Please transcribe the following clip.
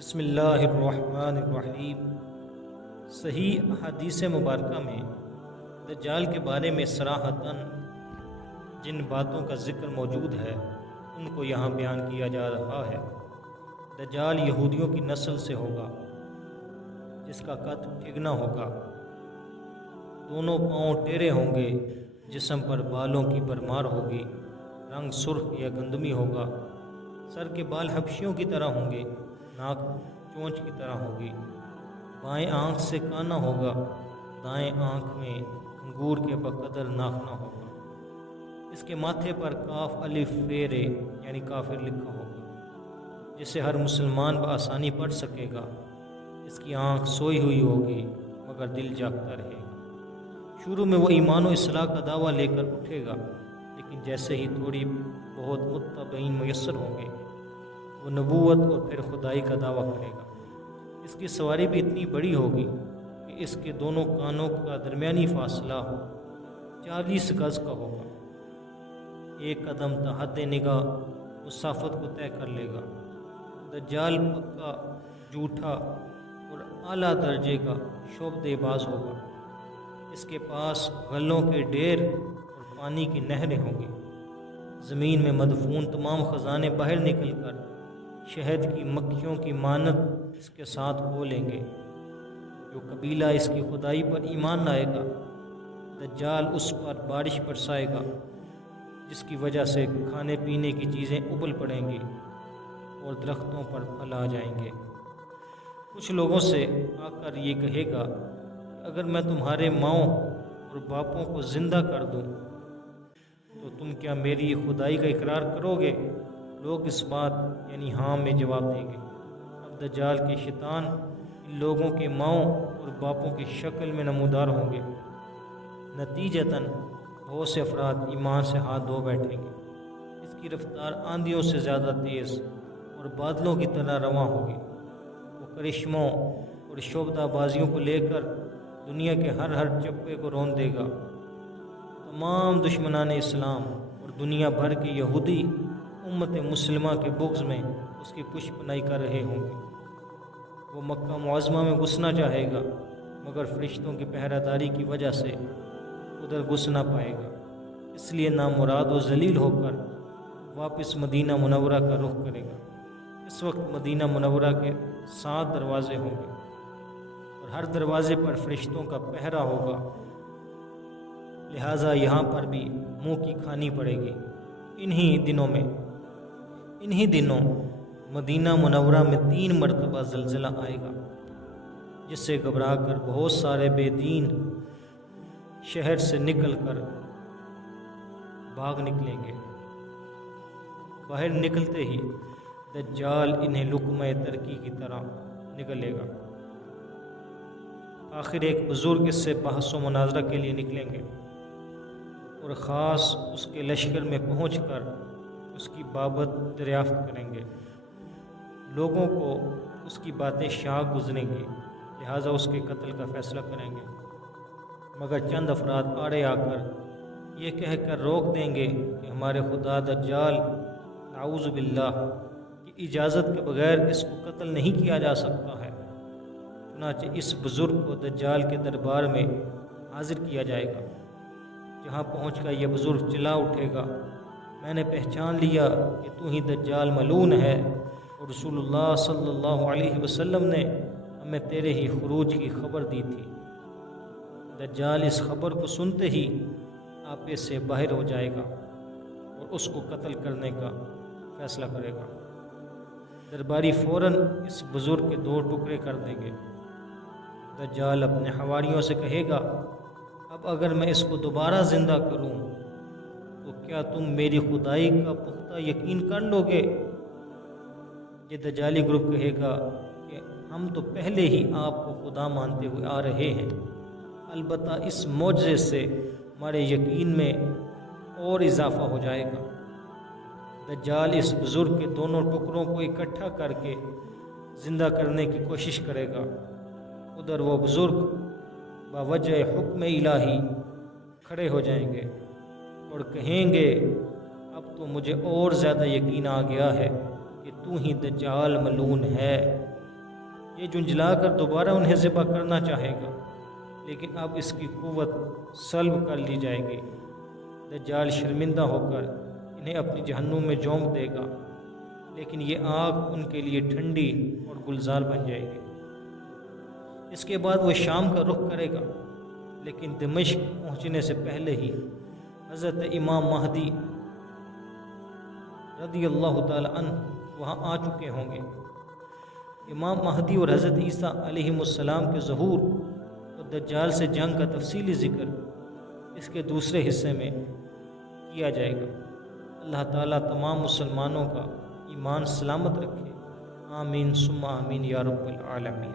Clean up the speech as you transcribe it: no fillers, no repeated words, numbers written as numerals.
بسم اللہ الرحمن الرحیم۔ صحیح احادیث مبارکہ میں دجال کے بارے میں صراحتاً جن باتوں کا ذکر موجود ہے ان کو یہاں بیان کیا جا رہا ہے۔ دجال یہودیوں کی نسل سے ہوگا جس کا قد ٹھگنا ہوگا، دونوں پاؤں ٹیڑے ہوں گے، جسم پر بالوں کی بھرمار ہوگی، رنگ سرخ یا گندمی ہوگا، سر کے بال حبشیوں کی طرح ہوں گے، ناک چونچ کی طرح ہوگی، بائیں آنکھ سے کانا ہوگا، دائیں آنکھ میں انگور کے بقدر ناخنا ہوگا، اس کے ماتھے پر کاف الف فیرے یعنی کافر لکھا ہوگا جسے ہر مسلمان بآسانی پڑھ سکے گا، اس کی آنکھ سوئی ہوئی ہوگی مگر دل جاگتا رہے گا۔ شروع میں وہ ایمان و اصلاح کا دعویٰ لے کر اٹھے گا، لیکن جیسے ہی تھوڑی بہت متبعین میسر ہوں گے وہ نبوت اور پھر خدائی کا دعویٰ کرے گا۔ اس کی سواری بھی اتنی بڑی ہوگی کہ اس کے دونوں کانوں کا درمیانی فاصلہ 40 گز کا ہوگا۔ ایک قدم تا حد نگاہ مسافت کو طے کر لے گا۔ دجال پکا، جھوٹا اور اعلیٰ درجے کا شعبدے باز ہوگا۔ اس کے پاس غلوں کے ڈھیر اور پانی کی نہریں ہوں گی۔ زمین میں مدفون تمام خزانے باہر نکل کر شہد کی مکھیوں کی مانند اس کے ساتھ ہو لیں گے۔ جو قبیلہ اس کی خدائی پر ایمان لائے گا، دجال اس پر بارش برسائے گا، جس کی وجہ سے کھانے پینے کی چیزیں ابل پڑیں گی اور درختوں پر پھل آ جائیں گے۔ کچھ لوگوں سے آ کر یہ کہے گا کہ اگر میں تمہارے ماؤں اور باپوں کو زندہ کر دوں تو تم کیا میری خدائی کا اقرار کرو گے؟ لوگ اس بات یعنی ہاں میں جواب دیں گے۔ اب دجال کے شیطان ان لوگوں کے ماؤں اور باپوں کی شکل میں نمودار ہوں گے۔ نتیجتاً بہت سے افراد ایمان سے ہاتھ دھو بیٹھیں گے۔ اس کی رفتار آندھیوں سے زیادہ تیز اور بادلوں کی طرح رواں ہوگی۔ وہ کرشموں اور شعبدہ بازیوں کو لے کر دنیا کے ہر چپے کو رون دے گا۔ تمام دشمنان اسلام اور دنیا بھر کے یہودی امت مسلمہ کے بغض میں اس کی پشپنائی کر رہے ہوں گے۔ وہ مکہ معظمہ میں گھسنا چاہے گا مگر فرشتوں کی پہرہ داری کی وجہ سے ادھر گھس نہ پائے گا، اس لیے نامراد و ذلیل ہو کر واپس مدینہ منورہ کا رخ کرے گا۔ اس وقت مدینہ منورہ کے 7 دروازے ہوں گے اور ہر دروازے پر فرشتوں کا پہرہ ہوگا، لہٰذا یہاں پر بھی منہ کی کھانی پڑے گی۔ انہی دنوں مدینہ منورہ میں 3 مرتبہ زلزلہ آئے گا، جس سے گھبرا کر بہت سارے بے دین شہر سے نکل کر بھاگ نکلیں گے۔ باہر نکلتے ہی دجال انہیں لقمہ ترکی کی طرح نگلے گا۔ آخر ایک بزرگ اس سے بحث و مناظرہ کے لیے نکلیں گے اور خاص اس کے لشکر میں پہنچ کر اس کی بابت دریافت کریں گے۔ لوگوں کو اس کی باتیں شاق گزریں گی، لہٰذا اس کے قتل کا فیصلہ کریں گے، مگر چند افراد آڑے آ کر یہ کہہ کر روک دیں گے کہ ہمارے خدا دجال نعوذ باللہ کی اجازت کے بغیر اس کو قتل نہیں کیا جا سکتا ہے۔ چنانچہ اس بزرگ کو دجال کے دربار میں حاضر کیا جائے گا، جہاں پہنچ کر یہ بزرگ چلا اٹھے گا، میں نے پہچان لیا کہ تو ہی دجال ملعون ہے، اور رسول اللہ صلی اللہ علیہ وسلم نے ہمیں تیرے ہی خروج کی خبر دی تھی۔ دجال اس خبر کو سنتے ہی آپے سے باہر ہو جائے گا اور اس کو قتل کرنے کا فیصلہ کرے گا۔ درباری فوراً اس بزرگ کے 2 ٹکڑے کر دیں گے۔ دجال اپنے حواریوں سے کہے گا، اب اگر میں اس کو دوبارہ زندہ کروں تو کیا تم میری خدائی کا پختہ یقین کر لو گے؟ یہ دجالی گروپ کہے گا کہ ہم تو پہلے ہی آپ کو خدا مانتے ہوئے آ رہے ہیں، البتہ اس معجزے سے ہمارے یقین میں اور اضافہ ہو جائے گا۔ دجال اس بزرگ کے دونوں ٹکڑوں کو اکٹھا کر کے زندہ کرنے کی کوشش کرے گا۔ ادھر وہ بزرگ باوجہ حکم الہی کھڑے ہو جائیں گے اور کہیں گے، اب تو مجھے اور زیادہ یقین آ گیا ہے کہ تو ہی دجال ملعون ہے۔ یہ جھنجھلا کر دوبارہ انہیں ذبح کرنا چاہے گا، لیکن اب اس کی قوت سلب کر لی جائے گی۔ دجال شرمندہ ہو کر انہیں اپنی جہنم میں جھونک دے گا، لیکن یہ آگ ان کے لیے ٹھنڈی اور گلزار بن جائے گی۔ اس کے بعد وہ شام کا رخ کرے گا، لیکن دمشق پہنچنے سے پہلے ہی حضرت امام مہدی رضی اللہ تعالی عنہ وہاں آ چکے ہوں گے۔ امام مہدی اور حضرت عیسیٰ علیہ السلام کے ظہور اور دجال سے جنگ کا تفصیلی ذکر اس کے دوسرے حصے میں کیا جائے گا۔ اللہ تعالیٰ تمام مسلمانوں کا ایمان سلامت رکھے، آمین ثم آمین یا رب العالمین۔